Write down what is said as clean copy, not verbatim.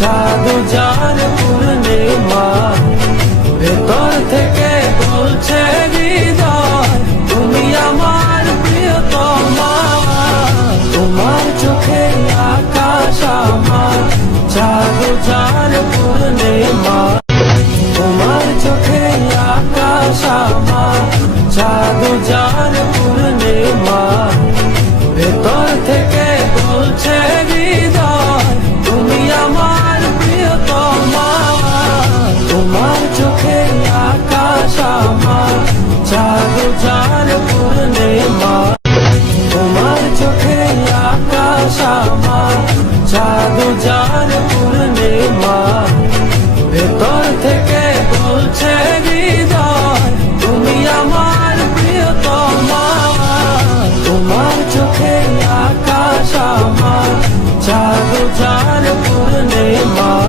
চাঁদ যার পূর্ণিমা, ভেতর থেকে বলছে হৃদয় তুমি আমার প্রিয়তমা। তোমার চোখে আকাশ আমার, চাঁদ যার পূর্ণিমা। তোমার চোখে আকাশ আমার, চাঁদ যার পূর্ণিমা। ভেতর থেকে বলছে হৃদয় তুমি আমার প্রিয়তমা। তোমার চোখে আকাশ আমার, চাঁদ যার পূর্ণিমা। তোমার চোখে আকাশ আমার, চাঁদ যার পূর্ণিমা। ভেতর থেকে বলছে হৃদয় তুমি আমার প্রিয়তমা। তোমার চোখে আকাশ আমার, চাঁদ যার